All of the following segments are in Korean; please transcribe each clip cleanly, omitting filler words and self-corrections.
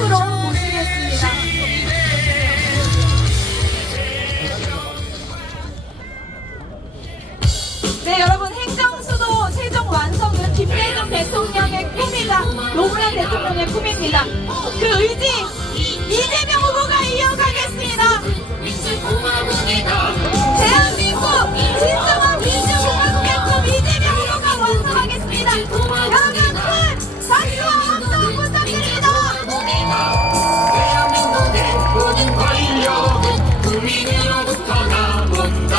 앞으로 모시겠습니다. 네, 여러분, 행정수도 최종 완성은 김대중 대통령의 꿈이자 노무현 대통령의 꿈입니다. 그 의지 이재명 후보가 이어가겠습니다. 대한민국 진정한 민주공화국의 꿈 이재명 후보가 완성하겠습니다. 여러분, 큰 박수와 함성 부탁드립니다. 대한민국의 모든 권력은 국민으로부터 나온다.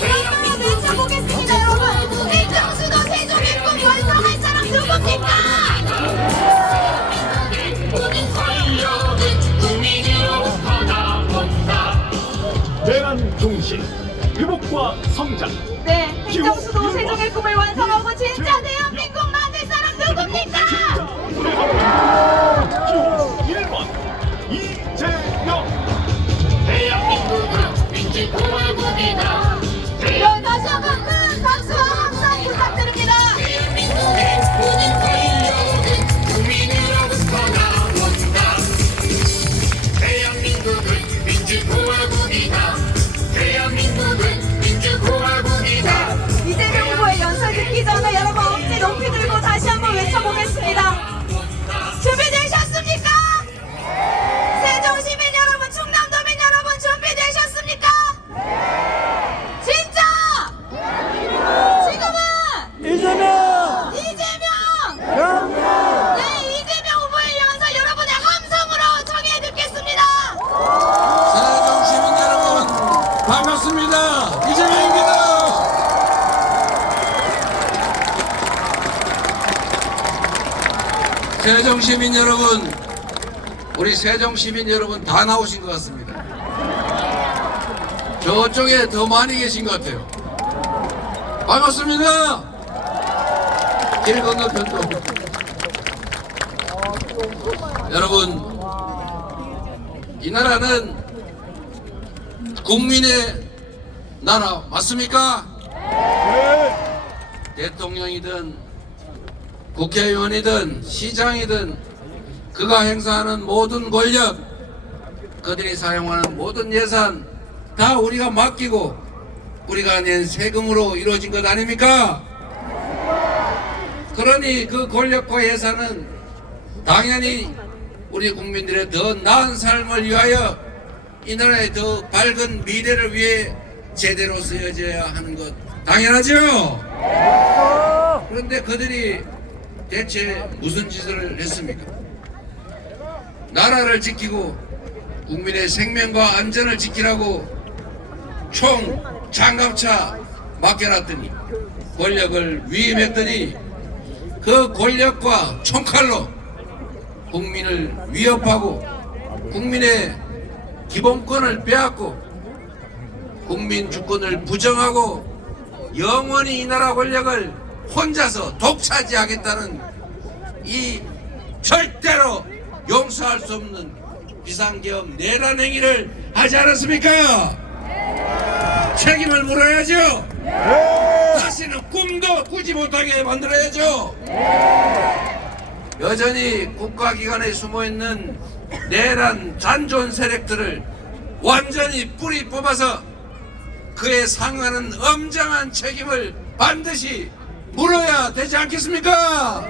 한번 외쳐보겠습니다. 여러분, 행정수도 세종의 꿈 완성할 사람 누굽니까? 모든 권력은 국민으로부터 나온다. 대한 중심, 회복과 성장. 네, 행정수도 세종의 꿈을 완성하고 진짜 대한민국 만들 사람 누굽니까? 기호 1번 이재명. 대한민국은 민주공화국이다. 네, 다시 한번 큰 박수와 함성 부탁드립니다. 대한민국의 모든 권력은 국민으로부터 나온다. 대한민국은 민주공화국이다. 대한민국은 민주공화국이다. 이재명 후보의 연설 듣기 전에 여러분 어깨 높이 들고 다시 한번 외쳐보겠습니다. 준비되셨습니까? 세종시민 여러분, 충남도민 여러분 준비되셨습니까? 진짜! 지금은 이재명! 이재명! 네, 이재명 후보의 연설 여러분의 함성으로 청해 듣겠습니다. 세종 시민 여러분 반갑습니다. 이재명입니다. 세종 시민 여러분, 우리 세종 시민 여러분 다 나오신 것 같습니다. 저쪽에 더 많이 계신 것 같아요. 반갑습니다. 길 건너편도. 여러분, 이 나라는 국민의 나라 맞습니까? 대통령이든 국회의원이든 시장이든 그가 행사하는 모든 권력, 그들이 사용하는 모든 예산 다 우리가 맡기고 우리가 낸 세금으로 이루어진 것 아닙니까? 그러니 그 권력과 예산은 당연히 우리 국민들의 더 나은 삶을 위하여 이 나라의 더 밝은 미래를 위해 제대로 쓰여져야 하는 것 당연하죠? 그런데 그들이 대체 무슨 짓을 했습니까? 나라를 지키고 국민의 생명과 안전을 지키라고 총 장갑차 맡겨놨더니 권력을 위임했더니 그 권력과 총칼로 국민을 위협하고 국민의 기본권을 빼앗고 국민 주권을 부정하고 영원히 이 나라 권력을 혼자서 독차지하겠다는 이 절대로 용서할 수 없는 비상계엄 내란 행위를 하지 않았습니까? 책임을 물어야죠. 다시는 꿈도 꾸지 못하게 만들어야죠. 여전히 국가기관에 숨어있는 내란 잔존 세력들을 완전히 뿌리 뽑아서 그에 상응하는 엄정한 책임을 반드시 물어야 되지 않겠습니까?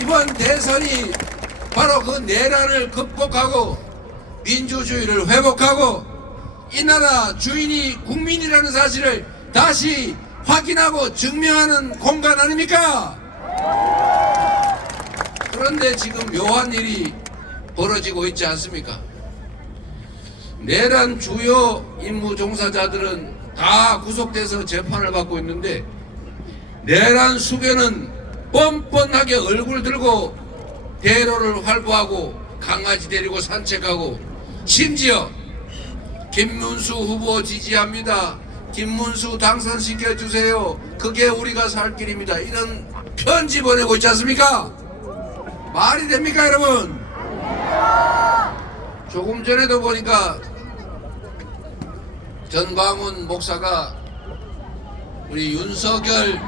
이번 대선이 바로 그 내란을 극복하고 민주주의를 회복하고 이 나라 주인이 국민이라는 사실을 다시 확인하고 증명하는 공간 아닙니까? 그런데 지금 묘한 일이 벌어지고 있지 않습니까? 내란 주요 임무 종사자들은 다 구속돼서 재판을 받고 있는데 내란 수괴는 뻔뻔하게 얼굴 들고 대로를 활보하고 강아지 데리고 산책하고 심지어 김문수 후보 지지합니다. 김문수 당선시켜주세요. 그게 우리가 살 길입니다. 이런 편지 보내고 있지 않습니까? 말이 됩니까 여러분? 조금 전에도 보니까 전광훈 목사가 우리 윤석열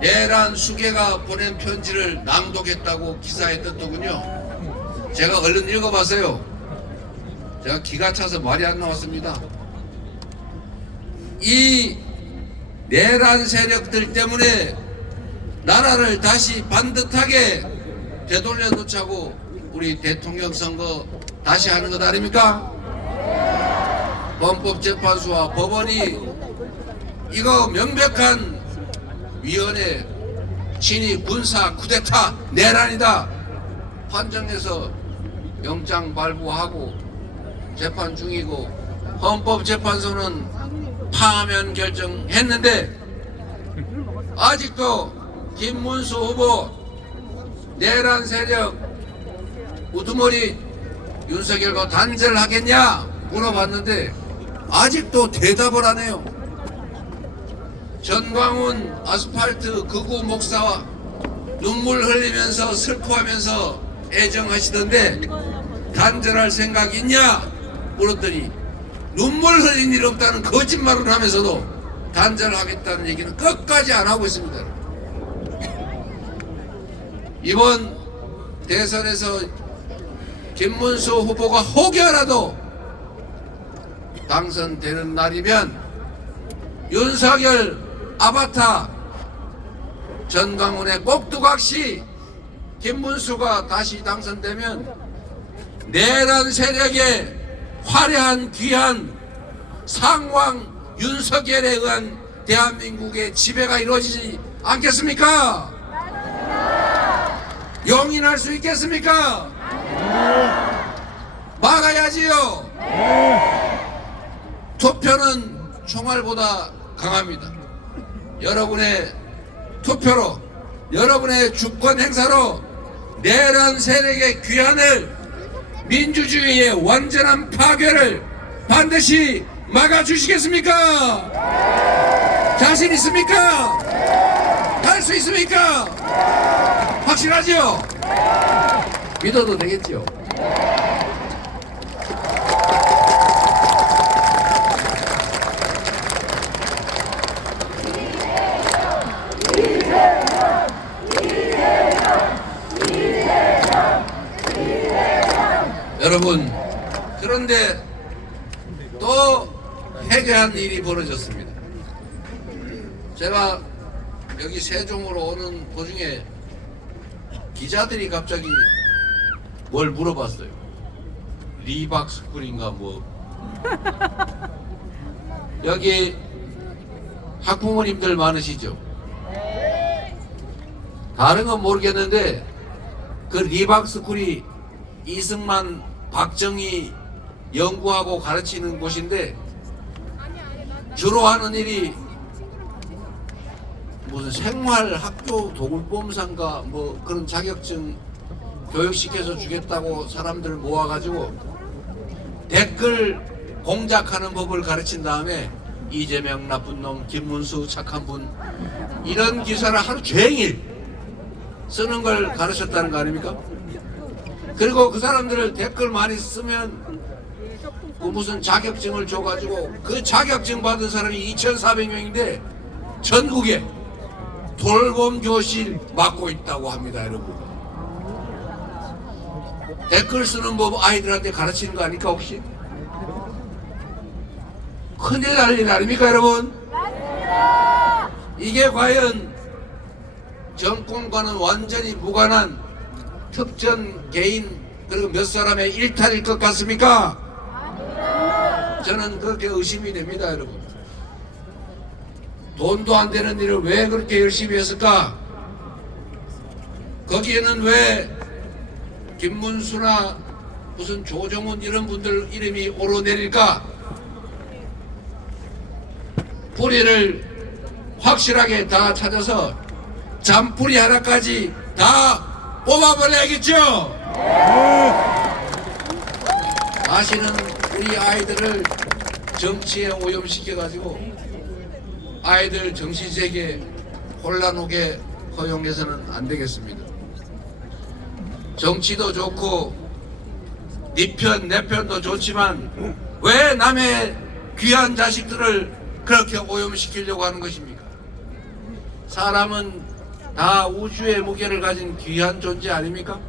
내란 수계가 보낸 편지를 낭독했다고 기사에 떴더군요. 제가 얼른 읽어봤어요. 제가 기가 차서 말이 안 나왔습니다. 이 내란 세력들 때문에 나라를 다시 반듯하게 되돌려 놓자고 우리 대통령 선거 다시 하는 것 아닙니까? 헌법재판소와 법원이 이거 명백한 위헌의 친위 군사 쿠데타 내란이다 판정해서 영장 발부하고 재판 중이고, 헌법재판소는 파면 결정했는데 아직도 김문수 후보 내란 세력 우두머리 윤석열과 단절을 하겠냐 물어봤는데 아직도 대답을 안 해요. 전광훈 아스팔트 극우 목사와 눈물 흘리면서 슬퍼하면서 애정하시던데 단절할 생각 있냐 물었더니 눈물 흘린 일 없다는 거짓말을 하면서도 단절하겠다는 얘기는 끝까지 안 하고 있습니다. 이번 대선에서 김문수 후보가 혹여라도 당선되는 날이면 윤석열 아바타 전광훈의 꼭두각시 김문수가 다시 당선되면 내란 세력의 화려한 귀한 상왕 윤석열에 의한 대한민국의 지배가 이루어지지 않겠습니까? 용인할 수 있겠습니까? 막아야지요. 투표는 총알보다 강합니다. 여러분의 투표로, 여러분의 주권 행사로 내란 세력의 귀환을, 민주주의의 완전한 파괴를 반드시 막아주시겠습니까? 자신 있습니까? 할 수 있습니까? 확실하죠? 믿어도 되겠죠? 여러분, 그런데 또 해괴한 일이 벌어졌습니다. 제가 여기 세종으로 오는 도중에 기자들이 갑자기 뭘 물어봤어요. 리박 스쿨인가 뭐. 여기 학부모님들 많으시죠? 다른 건 모르겠는데 그 리박 스쿨이 이승만, 박정희 연구하고 가르치는 곳인데 주로 하는 일이 무슨 생활학교 도굴보험사인가 뭐 그런 자격증 교육시켜서 주겠다고 사람들 모아가지고 댓글 공작하는 법을 가르친 다음에 이재명 나쁜 놈, 김문수 착한 분, 이런 기사를 하루 종일 쓰는 걸 가르쳤다는 거 아닙니까? 그리고 그 사람들을 댓글 많이 쓰면 그 무슨 자격증을 줘가지고 그 자격증 받은 사람이 2,400명인데 전국에 돌봄 교실 맡고 있다고 합니다, 여러분. 댓글 쓰는 법 아이들한테 가르치는 거 아닙니까, 혹시? 큰일 날 일 아닙니까, 여러분? 이게 과연 정권과는 완전히 무관한 특정 개인 그리고 몇 사람의 일탈일 것 같습니까? 저는 그렇게 의심이 됩니다, 여러분. 돈도 안 되는 일을 왜 그렇게 열심히 했을까? 거기에는 왜 김문수나 무슨 조정훈 이런 분들 이름이 오르내릴까? 뿌리를 확실하게 다 찾아서 잔뿌리 하나까지 다 뽑아버려야겠죠? 다시는 우리 아이들을 정치에 오염시켜가지고 아이들 정신세계 혼란 오게 허용해서는 안 되겠습니다. 정치도 좋고 네 편, 내 편도 좋지만 왜 남의 귀한 자식들을 그렇게 오염시키려고 하는 것입니까? 사람은 다 우주의 무게를 가진 귀한 존재 아닙니까?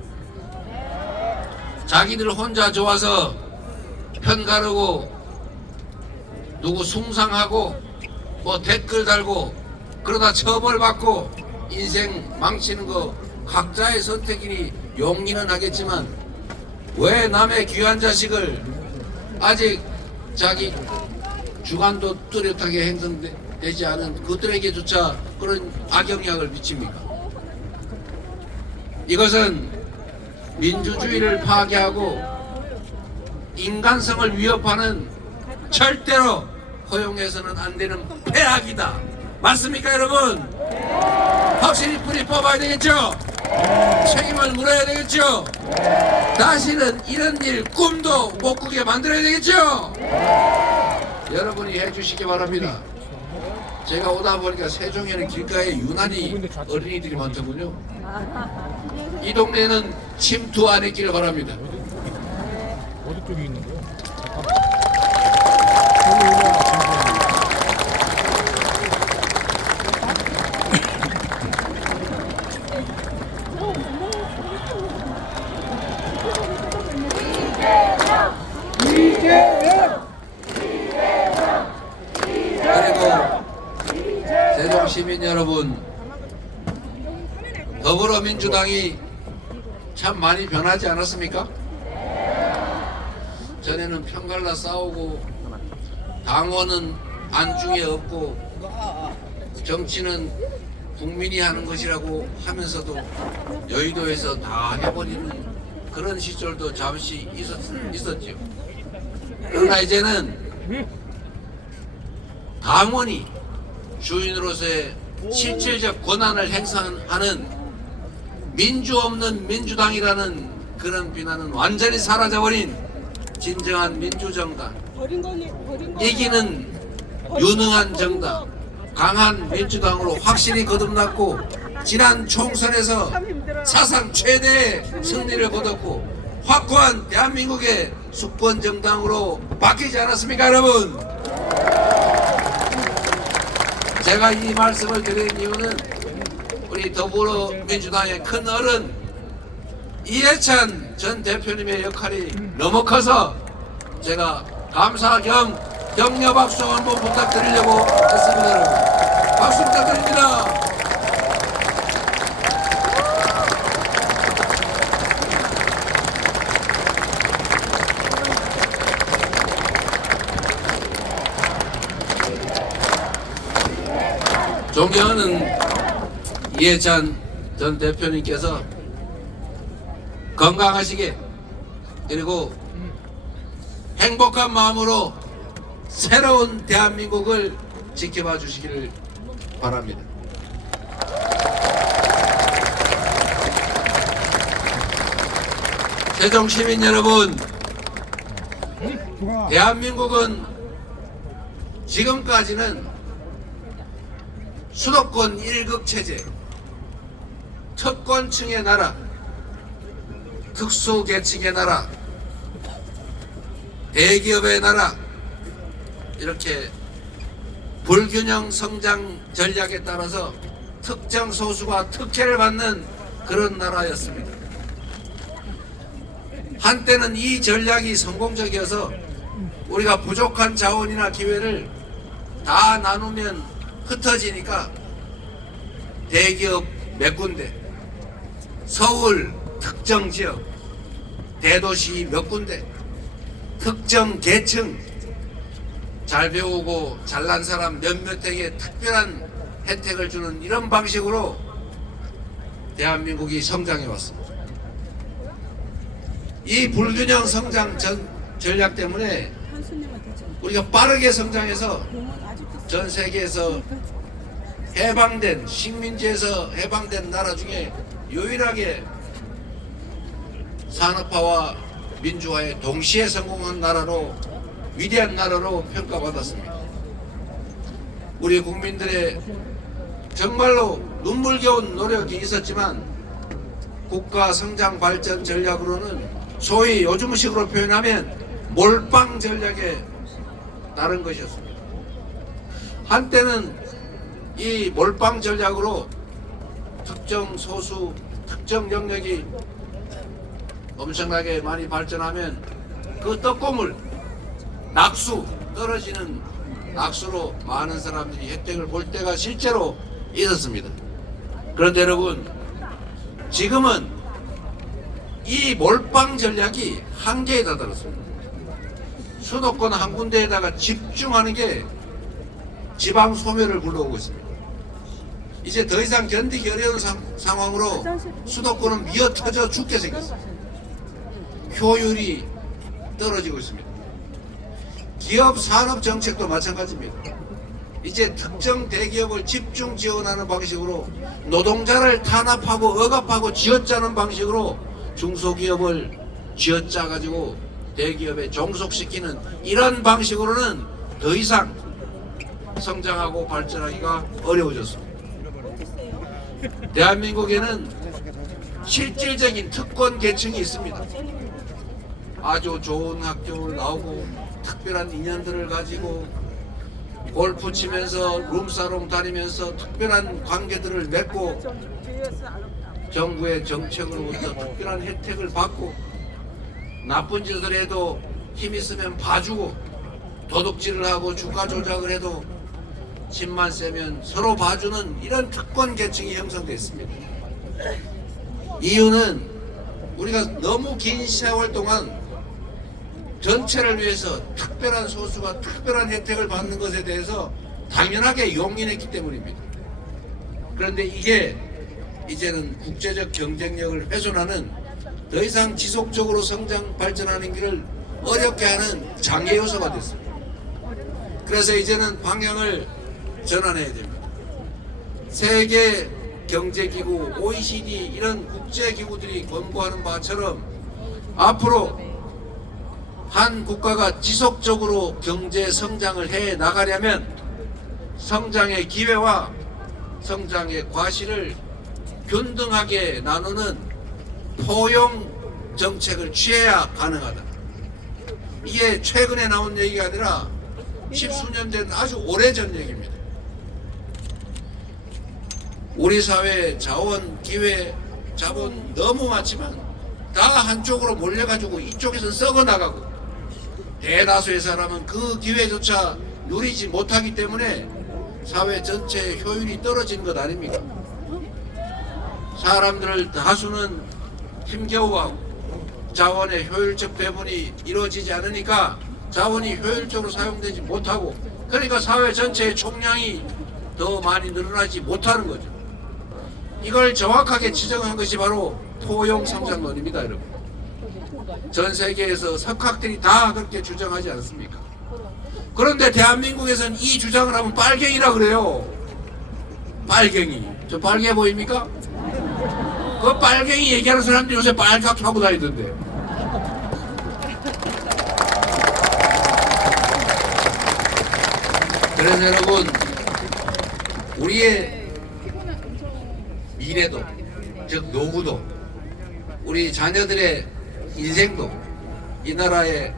자기들 혼자 좋아서 편가르고 누구 숭상하고 뭐 댓글 달고 그러다 처벌받고 인생 망치는 거 각자의 선택이니 용기는 하겠지만 왜 남의 귀한 자식을 아직 자기 주관도 뚜렷하게 행성되지 않은 그들에게조차 그런 악영향을 미칩니까? 이것은 민주주의를 파괴하고 인간성을 위협하는 절대로 허용해서는 안 되는 폐악이다. 맞습니까, 여러분? 확실히 뿌리 뽑아야 되겠죠? 책임을 물어야 되겠죠? 다시는 이런 일 꿈도 못 꾸게 만들어야 되겠죠? 여러분이 해주시기 바랍니다. 제가 오다 보니까 세종에는 길가에 유난히 어린이들이 많더군요. 이 동네는 침투 안 했기를 바랍니다. 어디 쪽에 있는 거야? 그리고 세종 시민 여러분, 더불어민주당이 참 많이 변하지 않았습니까? 전에는 편갈라 싸우고 당원은 안중에 없고 정치는 국민이 하는 것이라고 하면서도 여의도에서 다 해버리는 그런 시절도 잠시 있었죠. 그러나 이제는 당원이 주인으로서의 실질적 권한을 행사하는 민주 없는 민주당이라는 그런 비난은 완전히 사라져버린 진정한 민주정당, 이기는 유능한 정당, 강한 민주당으로 확실히 거듭났고 지난 총선에서 사상 최대의 승리를 거뒀고 확고한 대한민국의 수권 정당으로 바뀌지 않았습니까, 여러분? 제가 이 말씀을 드린 이유는 우리 더불어민주당의 큰 어른 이해찬 전 대표님의 역할이 너무 커서 제가 감사 겸 격려 박수 한번 부탁드리려고 했습니다, 여러분. 박수 부탁드립니다. 존경하는 이해찬 전 대표님께서 건강하시게 그리고 행복한 마음으로 새로운 대한민국을 지켜봐 주시기를 바랍니다. 세종 시민 여러분, 대한민국은 지금까지는 수도권 1급 체제, 특권층의 나라, 특수계층의 나라, 대기업의 나라, 이렇게 불균형 성장 전략에 따라서 특정 소수가 특혜를 받는 그런 나라였습니다. 한때는 이 전략이 성공적이어서 우리가 부족한 자원이나 기회를 다 나누면 흩어지니까 대기업 몇 군데, 서울 특정 지역, 대도시 몇 군데, 특정 계층, 잘 배우고 잘난 사람 몇몇에게 특별한 혜택을 주는 이런 방식으로 대한민국이 성장해 왔습니다. 이 불균형 성장 전략 때문에 우리가 빠르게 성장해서 전 세계에서 해방된, 식민지에서 해방된 나라 중에 유일하게 산업화와 민주화에 동시에 성공한 나라로, 위대한 나라로 평가받았습니다. 우리 국민들의 정말로 눈물겨운 노력이 있었지만 국가 성장 발전 전략으로는 소위 요즘식으로 표현하면 몰빵 전략에 따른 것이었습니다. 한때는 이 몰빵 전략으로 특정 소수, 특정 영역이 엄청나게 많이 발전하면 그 떡고물, 낙수, 떨어지는 낙수로 많은 사람들이 혜택을 볼 때가 실제로 있었습니다. 그런데 여러분, 지금은 이 몰빵 전략이 한계에 다다랐습니다. 수도권 한 군데에다가 집중하는 게 지방 소멸을 불러오고 있습니다. 이제 더 이상 견디기 어려운 상황으로 수도권은 미어터져 죽게 생겼습니다. 효율이 떨어지고 있습니다. 기업 산업 정책도 마찬가지입니다. 이제 특정 대기업을 집중 지원하는 방식으로 노동자를 탄압하고 억압하고 쥐어짜는 방식으로 중소기업을 쥐어짜 가지고 대기업에 종속시키는 이런 방식으로는 더 이상 성장하고 발전하기가 어려워졌습니다. 대한민국에는 실질적인 특권 계층이 있습니다. 아주 좋은 학교를 나오고 특별한 인연들을 가지고 골프 치면서 룸사롱 다니면서 특별한 관계들을 맺고 정부의 정책으로부터 특별한 혜택을 받고 나쁜 짓을 해도 힘 있으면 봐주고 도둑질을 하고 주가 조작을 해도 힘만 세면 서로 봐주는 이런 특권 계층이 형성됐습니다. 이유는 우리가 너무 긴 세월 동안 전체를 위해서 특별한 소수가 특별한 혜택을 받는 것에 대해서 당연하게 용인했기 때문입니다. 그런데 이게 이제는 국제적 경쟁력을 훼손하는 더 이상 지속적으로 성장 발전하는 길을 어렵게 하는 장애 요소가 됐습니다. 그래서 이제는 방향을 전환해야 됩니다. 세계 경제기구, OECD 이런 국제기구들이 권고하는 바처럼 앞으로 한 국가가 지속적으로 경제 성장을 해 나가려면 성장의 기회와 성장의 과실을 균등하게 나누는 포용 정책을 취해야 가능하다. 이게 최근에 나온 얘기가 아니라 십수년 된 아주 오래전 얘기입니다. 우리 사회 자원, 기회, 자본 너무 많지만 다 한쪽으로 몰려가지고 이쪽에서 썩어 나가고 대다수의 사람은 그 기회조차 누리지 못하기 때문에 사회 전체의 효율이 떨어지는 것 아닙니까? 사람들 다수는 힘겨워하고 자원의 효율적 배분이 이루어지지 않으니까 자원이 효율적으로 사용되지 못하고 그러니까 사회 전체의 총량이 더 많이 늘어나지 못하는 거죠. 이걸 정확하게 지적한 것이 바로 포용 성장론입니다, 여러분. 전 세계에서 석학들이 다 그렇게 주장하지 않습니까? 그런데 대한민국에서는 이 주장을 하면 빨갱이라 그래요. 빨갱이. 저 빨개 보입니까? 그 빨갱이 얘기하는 사람들이 요새 빨갛게 하고 다니던데. 그래서 여러분, 우리의 미래도, 즉 노후도, 우리 자녀들의 인생도, 이 나라의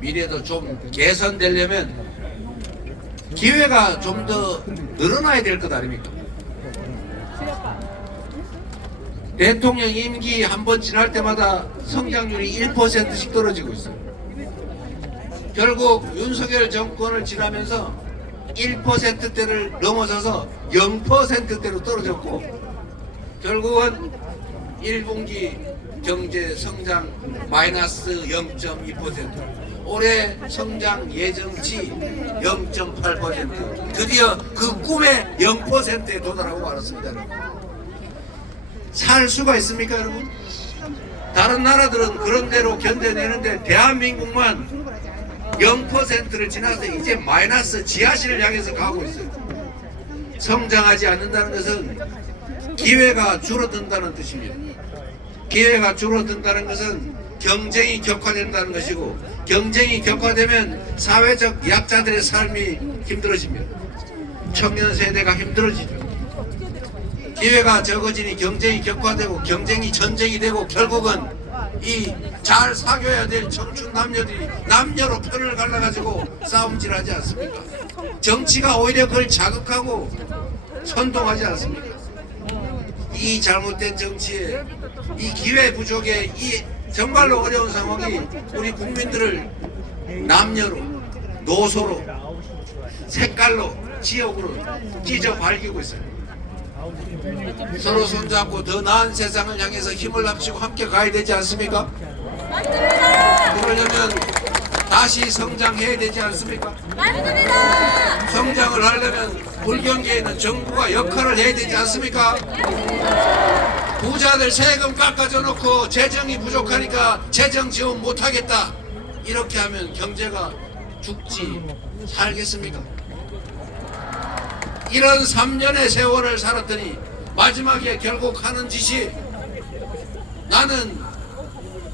미래도 좀 개선되려면 기회가 좀 더 늘어나야 될 것 아닙니까? 대통령 임기 한 번 지날 때마다 성장률이 1%씩 떨어지고 있어요. 결국 윤석열 정권을 지나면서 1%대를 넘어서서 0%대로 떨어졌고 결국은 1분기 경제 성장 마이너스 0.2%, 올해 성장 예정치 0.8%, 드디어 그 꿈의 0%에 도달하고 말았습니다. 살 수가 있습니까, 여러분? 다른 나라들은 그런 대로 견뎌내는데 대한민국만 0%를 지나서 이제 마이너스 지하실을 향해서 가고 있어요. 성장하지 않는다는 것은 기회가 줄어든다는 뜻입니다. 기회가 줄어든다는 것은 경쟁이 격화된다는 것이고, 경쟁이 격화되면 사회적 약자들의 삶이 힘들어집니다. 청년 세대가 힘들어지죠. 기회가 적어지니 경쟁이 격화되고 경쟁이 전쟁이 되고 결국은 이 잘 사귀어야 될 청춘 남녀들이 남녀로 편을 갈라가지고 싸움질하지 않습니까? 정치가 오히려 그걸 자극하고 선동하지 않습니까? 이 잘못된 정치에 이 기회 부족에 이 정말로 어려운 상황이 우리 국민들을 남녀로 노소로 색깔로 지역으로 찢어 밝히고 있어요. 서로 손잡고 더 나은 세상을 향해서 힘을 합치고 함께 가야 되지 않습니까? 그러려면 다시 성장해야 되지 않습니까? 성장을 하려면 불경기에는 정부가 역할을 해야 되지 않습니까? 부자들 세금 깎아줘 놓고 재정이 부족하니까 재정 지원 못하겠다 이렇게 하면 경제가 죽지 살겠습니까? 이런 3년의 세월을 살았더니 마지막에 결국 하는 짓이 나는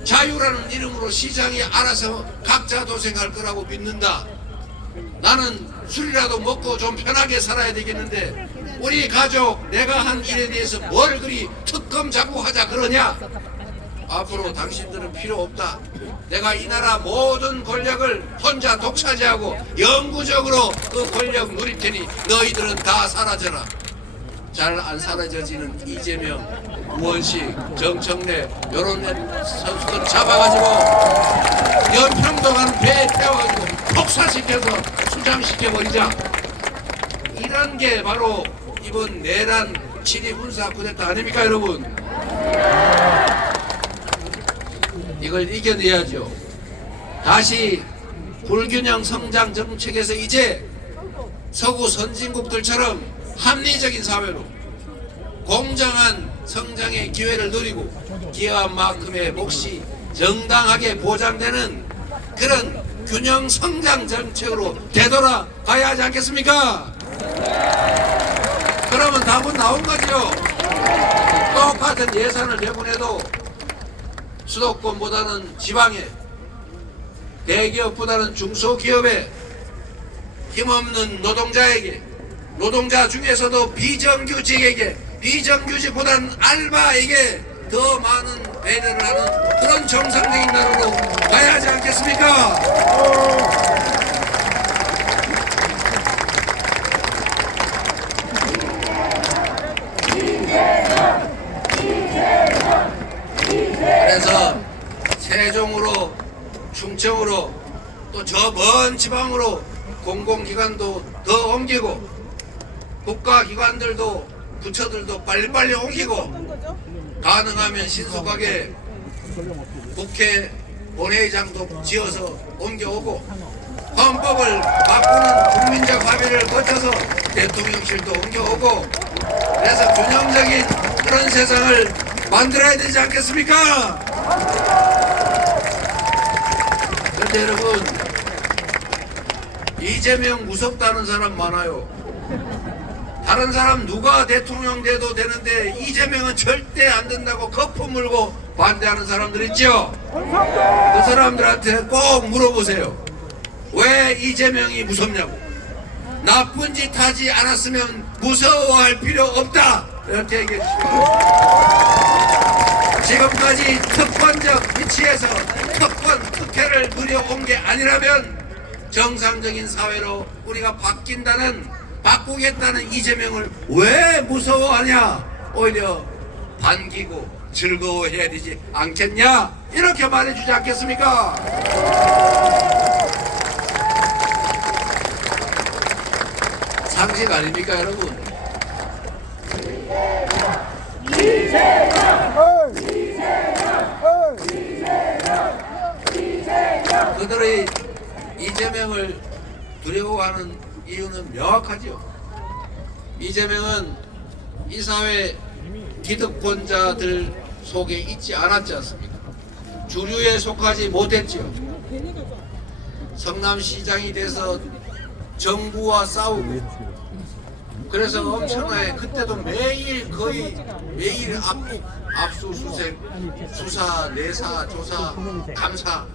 자유라는 이름으로 시장이 알아서 각자 도생할 거라고 믿는다. 나는 술이라도 먹고 좀 편하게 살아야 되겠는데 우리 가족 내가 한 일에 대해서 뭘 그리 특검 자꾸 하자 그러냐? 앞으로 당신들은 필요 없다. 내가 이 나라 모든 권력을 혼자 독차지하고 영구적으로 그 권력 누릴 테니 너희들은 다 사라져라. 잘 안 사라져지는 이재명, 우원식, 정청래 이런 선수들 잡아가지고 연평도 가는 배에 태워가지고 폭사시켜서 수장시켜버리자. 이런 게 바로 이번 내란 7.2 군사 쿠데타 아닙니까 여러분? 이걸 이겨내야죠. 다시 불균형 성장 정책에서 이제 서구 선진국들처럼 합리적인 사회로 공정한 성장의 기회를 누리고 기여한 만큼의 몫이 정당하게 보장되는 그런 균형 성장 정책으로 되돌아가야 하지 않겠습니까? 그러면 답은 나온 거죠. 똑같은 예산을 배분해도 수도권보다는 지방에, 대기업보다는 중소기업에, 힘없는 노동자에게, 노동자 중에서도 비정규직에게, 비정규직보다는 알바에게 더 많은 배려를 하는 그런 정상적인 나라로 가야 하지 않겠습니까? 그래서 세종으로, 충청으로, 또 저 먼 지방으로 공공기관도 더 옮기고 국가기관들도 부처들도 빨리빨리 옮기고 가능하면 신속하게 국회 본회의장도 지어서 옮겨오고 헌법을 바꾸는 국민적 합의를 거쳐서 대통령실도 옮겨오고 그래서 균형적인 그런 세상을 만들어야 되지 않겠습니까? 그런데 여러분 이재명 무섭다는 사람 많아요. 다른 사람 누가 대통령 돼도 되는데 이재명은 절대 안 된다고 거품 물고 반대하는 사람들 있죠? 그 사람들한테 꼭 물어보세요. 왜 이재명이 무섭냐고. 나쁜 짓 하지 않았으면 무서워할 필요 없다. 이렇게 얘기해 주시고 지금까지 특권적 위치에서 특혜를 누려온 게 아니라면 정상적인 사회로 우리가 바꾸겠다는 이재명을 왜 무서워하냐? 오히려 반기고 즐거워해야 되지 않겠냐? 이렇게 말해주지 않겠습니까? 상식 아닙니까 여러분? 그들의 이재명을 두려워하는 이유는 명확하죠. 이재명은 이 사회 기득권자들 속에 있지 않았지 않습니까? 주류에 속하지 못했죠. 성남시장이 돼서 정부와 싸우고 그래서 엄청나게 그때도 매일 거의 매일 압수수색, 수사, 내사, 조사, 감사.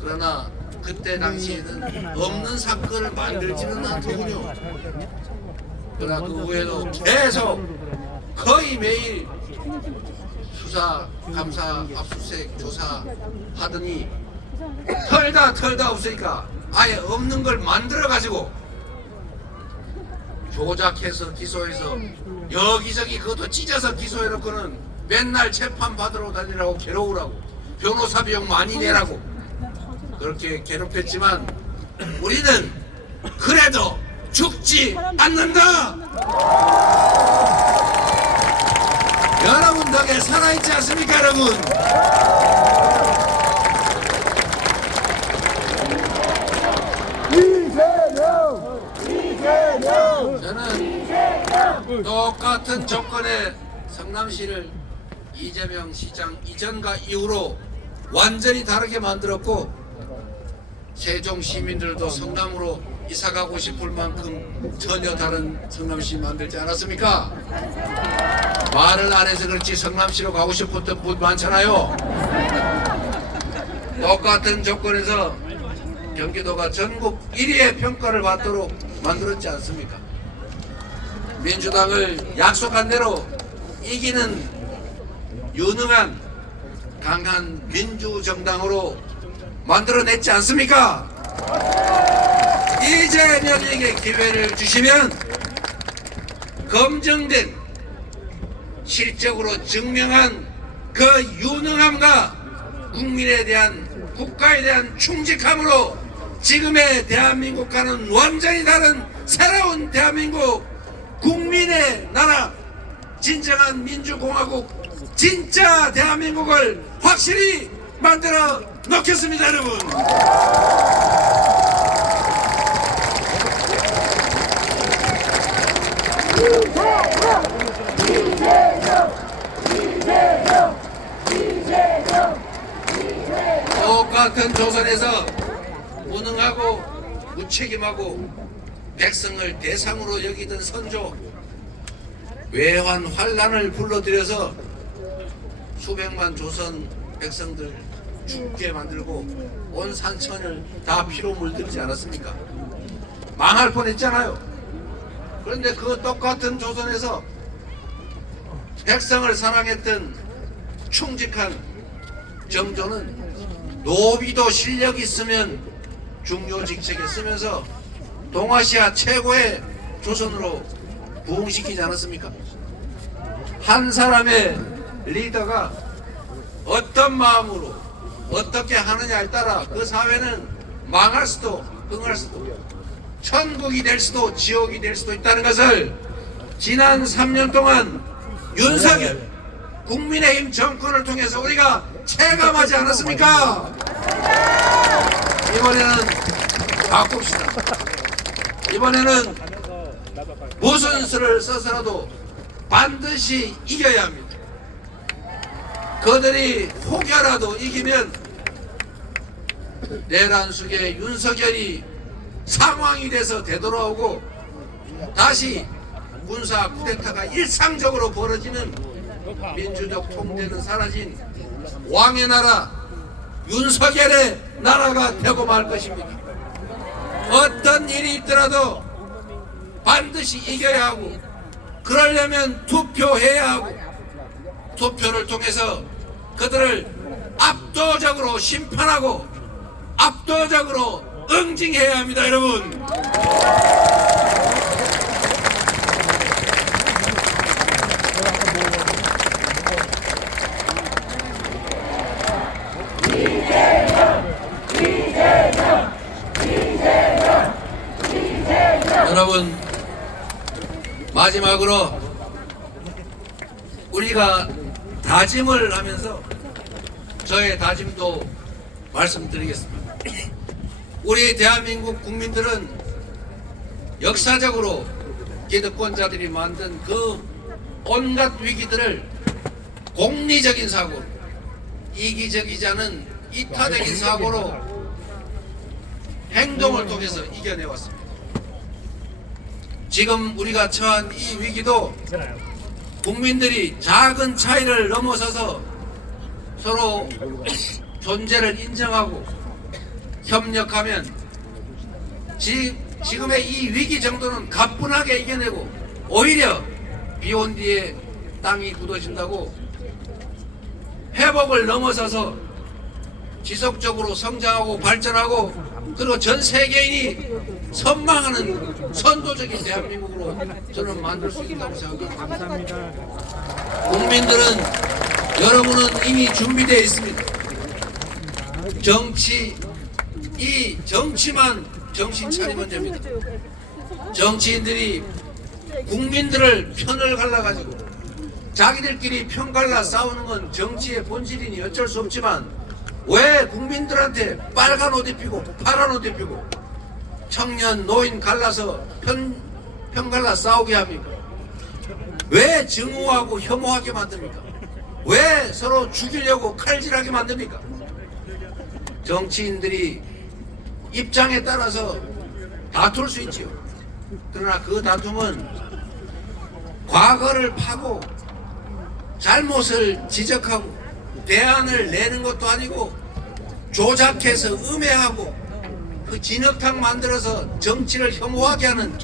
그러나 그때 당시에는 없는 사건을 만들지는 않더군요. 그러나 그 후에도 계속 거의 매일 수사, 감사, 압수수색, 조사 하더니 털다 없으니까 아예 없는 걸 만들어 가지고 조작해서 기소해서 여기저기 그것도 찢어서 기소해놓고는 맨날 재판 받으러 다니라고 괴로우라고 변호사 비용 많이 내라고 그렇게 괴롭혔지만 우리는 그래도 죽지 않는다. 여러분 덕에 살아있지 않습니까 여러분? 저는 똑같은 조건의 성남시를 이재명 시장 이전과 이후로 완전히 다르게 만들었고 세종 시민들도 성남으로 이사가고 싶을 만큼 전혀 다른 성남시 만들지 않았습니까? 말을 안 해서 그렇지 성남시로 가고 싶었던 분 많잖아요. 똑같은 조건에서 경기도가 전국 1위의 평가를 받도록 만들었지 않습니까? 민주당을 약속한 대로 이기는 유능한 강한 민주정당으로 만들어냈지 않습니까? 이재명에게 기회를 주시면 검증된 실적으로 증명한 그 유능함과 국민에 대한 국가에 대한 충직함으로 지금의 대한민국과는 완전히 다른 새로운 대한민국 국민의 나라 진정한 민주공화국 진짜 대한민국을 확실히 만들어 놓겠습니다 여러분. 똑같은 조선에서 무능하고 무책임하고 백성을 대상으로 여기던 선조 외환 환란을 불러들여서 수백만 조선 백성들 죽게 만들고 온 산천을 다 피로 물들이지 않았습니까? 망할 뻔했잖아요. 그런데 그 똑같은 조선에서 백성을 사랑했던 충직한 정조는 노비도 실력 있으면 중요 직책에 쓰면서 동아시아 최고의 조선으로 부흥시키지 않았습니까? 한 사람의 리더가 어떤 마음으로 어떻게 하느냐에 따라 그 사회는 망할 수도 흥할 수도 천국이 될 수도 지옥이 될 수도 있다는 것을 지난 3년 동안 윤석열 국민의힘 정권을 통해서 우리가 체감하지 않았습니까? 이번에는 바꿉시다. 이번에는 무슨 수를 써서라도 반드시 이겨야 합니다. 그들이 혹여라도 이기면 내란 속에 윤석열이 상황이 돼서 되돌아오고 다시 군사 쿠데타가 일상적으로 벌어지는 민주적 통제는 사라진 왕의 나라 윤석열의 나라가 되고 말 것입니다. 어떤 일이 있더라도 반드시 이겨야 하고 그러려면 투표해야 하고 투표를 통해서 그들을 압도적으로 심판하고 압도적으로 응징해야 합니다 여러분. 여러분 마지막으로 우리가 다짐을 하면서 저의 다짐도 말씀드리겠습니다. 우리 대한민국 국민들은 역사적으로 기득권자들이 만든 그 온갖 위기들을 공리적인 사고, 이기적이지 않은 이타적인 사고로 행동을 통해서 이겨내왔습니다. 지금 우리가 처한 이 위기도 국민들이 작은 차이를 넘어서서 서로 존재를 인정하고 협력하면 지금의 이 위기 정도는 가뿐하게 이겨내고 오히려 비온 뒤에 땅이 굳어진다고 회복을 넘어서서 지속적으로 성장하고 발전하고 그리고 전 세계인이 선망하는 선도적인 대한민국으로 저는 만들 수 있다고 생각합니다. 국민들은 여러분은 이미 준비되어 있습니다. 이 정치만 정신 차리면 됩니다. 정치인들이 국민들을 편을 갈라가지고 자기들끼리 편 갈라 싸우는 건 정치의 본질이니 어쩔 수 없지만 왜 국민들한테 빨간 옷 입히고 파란 옷 입히고 청년 노인 갈라서 편 갈라 싸우게 합니까? 왜 증오하고 혐오하게 만듭니까? 왜 서로 죽이려고 칼질하게 만듭니까? 정치인들이 입장에 따라서 다툴 수 있지요. 그러나 그 다툼은 과거를 파고 잘못을 지적하고 대안을 내는 것도 아니고 조작해서 음해하고 그 진흙탕 만들어서 정치를 혐오하게 하는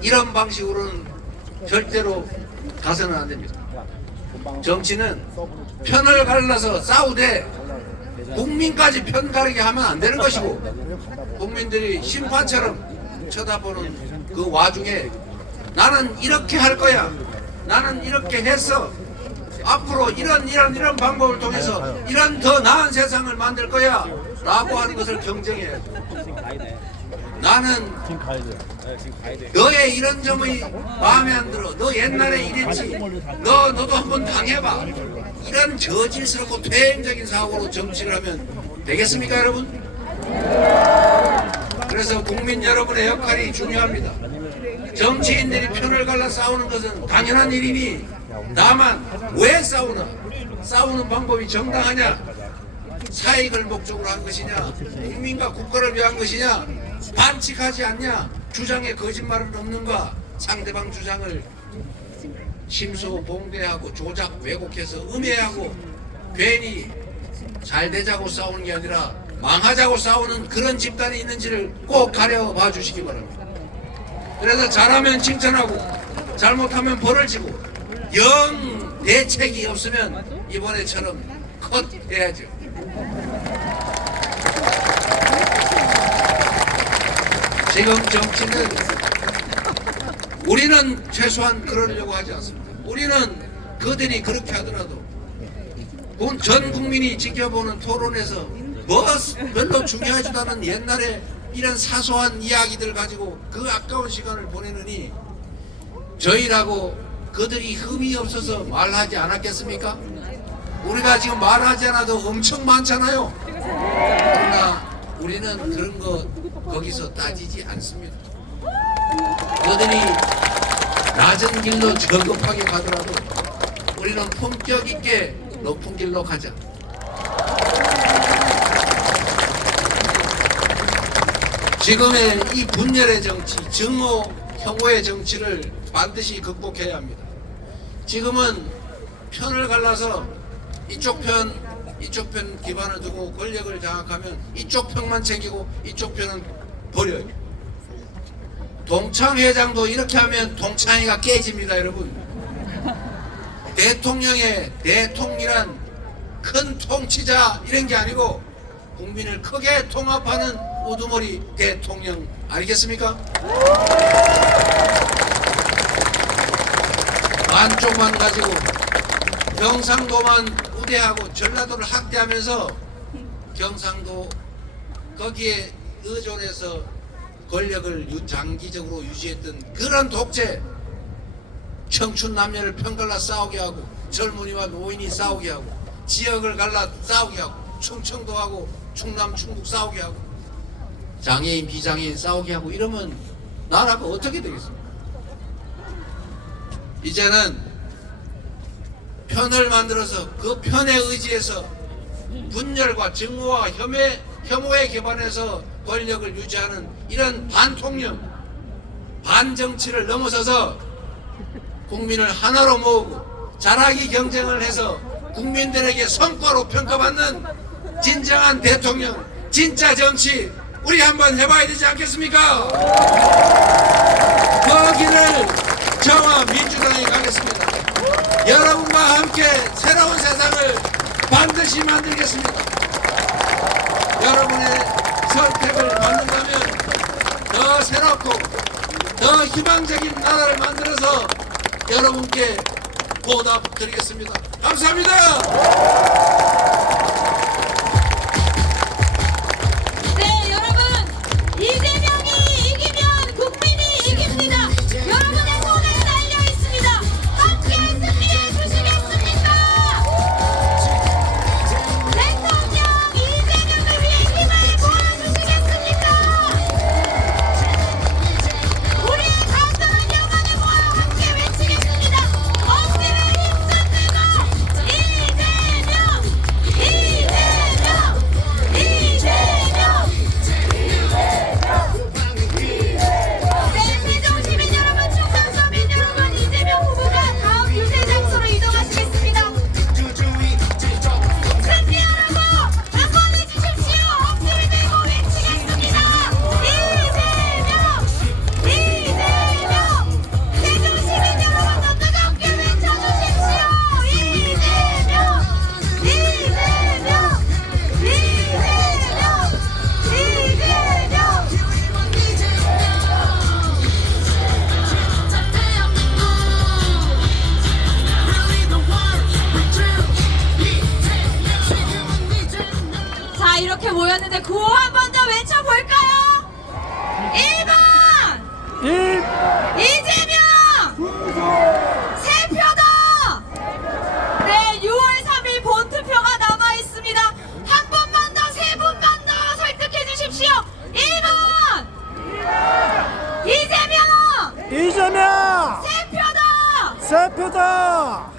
이런 방식으로는 절대로 가서는 안 됩니다. 정치는 편을 갈라서 싸우되 국민까지 편 가르게 하면 안 되는 것이고 국민들이 심판처럼 쳐다보는 그 와중에 나는 이렇게 할 거야, 나는 이렇게 했어, 앞으로 이런 방법을 통해서 이런 더 나은 세상을 만들 거야 라고 하는 것을 경쟁해야죠. 나는 너의 이런 점이 마음에 안 들어, 너 옛날에 이랬지, 너도 한번 당해봐, 이런 저질스럽고 퇴행적인 사고로 정치를 하면 되겠습니까 여러분? 그래서 국민 여러분의 역할이 중요합니다. 정치인들이 편을 갈라 싸우는 것은 당연한 일이니 다만 왜 싸우나, 싸우는 방법이 정당하냐, 사익을 목적으로 한 것이냐, 국민과 국가를 위한 것이냐, 반칙하지 않냐, 주장에 거짓말은 없는가, 상대방 주장을 심소봉대하고 조작 왜곡해서 음해하고 괜히 잘 되자고 싸우는 게 아니라 망하자고 싸우는 그런 집단이 있는지를 꼭 가려봐 주시기 바랍니다. 그래서 잘하면 칭찬하고 잘못하면 벌을 지고 영 대책이 없으면 이번에처럼 컷 해야죠. 지금 정치는 우리는 최소한 그러려고 하지 않습니다. 우리는 그들이 그렇게 하더라도 전 국민이 지켜보는 토론에서 뭐 별로 중요하지도 않은 옛날에 이런 사소한 이야기들 가지고 그 아까운 시간을 보내느니 저희라고 그들이 흠이 없어서 말하지 않았겠습니까? 우리가 지금 말하지 않아도 엄청 많잖아요. 그러나 우리는 그런 거 거기서 따지지 않습니다. 그들이 낮은 길로 저급하게 가더라도 우리는 품격 있게 높은 길로 가자. 지금의 이 분열의 정치, 증오, 혐오의 정치를 반드시 극복해야 합니다. 지금은 편을 갈라서 이쪽 편 기반을 두고 권력을 장악하면 이쪽 편만 챙기고 이쪽 편은 버려요. 동창회장도 이렇게 하면 동창회가 깨집니다, 여러분. 대통령의 대통이란 큰 통치자 이런 게 아니고 국민을 크게 통합하는 우두머리 대통령 아니겠습니까? 안쪽만 가지고 경상도만 우대하고 전라도를 학대하면서 경상도 거기에 의존해서 권력을 장기적으로 유지했던 그런 독재, 청춘 남녀를 편갈라 싸우게 하고 젊은이와 노인이 싸우게 하고 지역을 갈라 싸우게 하고 충청도하고 충남 충북 싸우게 하고 장애인 비장애인 싸우게 하고 이러면 나라가 어떻게 되겠습니까? 이제는 편을 만들어서 그 편에 의지해서 분열과 증오와 혐오에 기반해서 권력을 유지하는 이런 반통령, 반정치를 넘어서서 국민을 하나로 모으고 자라기 경쟁을 해서 국민들에게 성과로 평가받는 진정한 대통령, 진짜 정치 우리 한번 해봐야 되지 않겠습니까? 그 길을 저와 민주당이 가겠습니다. 여러분과 함께 새로운 세상을 반드시 만들겠습니다. 여러분의 선택을 받는다면 더 새롭고 더 희망적인 나라를 만들어서 여러분께 보답드리겠습니다. 감사합니다. 네, 여러분, 이재명이 이기면 국민이 이깁니다. 여러분의 손에 달려 있습니다. 함께 승리해 주시겠습니까? 대통령 이재명을 위해 힘을 모아주시겠습니까? 우리의 간절한 영혼을 모아 함께 외치겠습니다. 어깨를 힘껏 들고 이재명! 이재명! 네, 세종 시민 여러분, 충남 서민 여러분, 이재명 후보가 다음 유세 장소로 이동하시겠습니다. 승리하라고 한번 해주십시오. 억지를 들고 외치겠습니다. 이재명! 이재명! 세종 시민 여러분, 더 뜨겁게 외쳐주십시오. 이재명! 이재명! 이재명! 이재명! 자, 이렇게 모였는데 구호 한 번 더 외쳐볼까요? 1번! 이재명! 세 표다! 네, 6월 3일 본투표가 남아있습니다. 한 번만 더, 세 분만 더 설득해 주십시오. 1번! 이재명! 이재명! 세 표다! 세 표다!